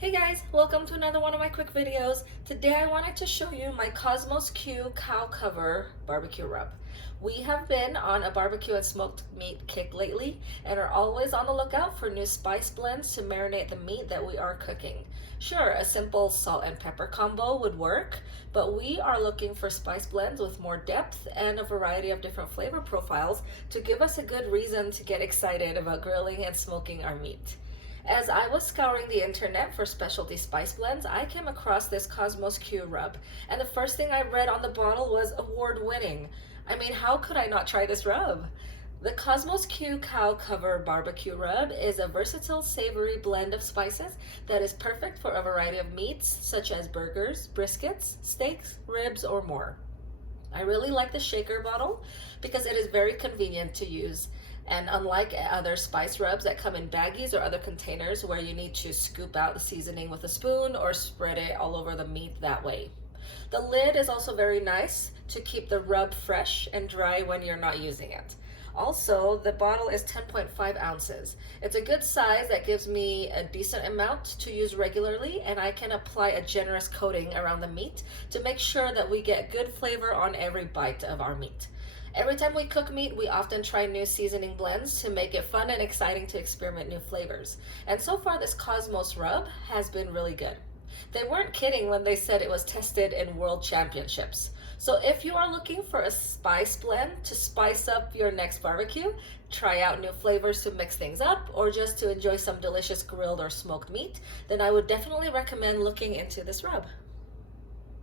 Hey guys, welcome to another one of my quick videos. Today I wanted to show you my Kosmos Q cow cover barbecue rub. We have been on a barbecue and smoked meat kick lately and are always on the lookout for new spice blends to marinate the meat that we are cooking. Sure, a simple salt and pepper combo would work, but we are looking for spice blends with more depth and a variety of different flavor profiles to give us a good reason to get excited about grilling and smoking our meat. As I was scouring the internet for specialty spice blends, I came across this Kosmos Q rub, and the first thing I read on the bottle was award winning. I mean, how could I not try this rub? The Kosmos Q Cow Cover Barbecue Rub is a versatile, savory blend of spices that is perfect for a variety of meats such as burgers, briskets, steaks, ribs, or more. I really like the shaker bottle because it is very convenient to use. And unlike other spice rubs that come in baggies or other containers where you need to scoop out the seasoning with a spoon or spread it all over the meat that way. The lid is also very nice to keep the rub fresh and dry when you're not using it. Also, the bottle is 10.5 ounces. It's a good size that gives me a decent amount to use regularly, and I can apply a generous coating around the meat to make sure that we get good flavor on every bite of our meat. Every time we cook meat, we often try new seasoning blends to make it fun and exciting to experiment new flavors. And so far, this Cosmos rub has been really good. They weren't kidding when they said it was tested in world championships. So if you are looking for a spice blend to spice up your next barbecue, try out new flavors to mix things up, or just to enjoy some delicious grilled or smoked meat, then I would definitely recommend looking into this rub.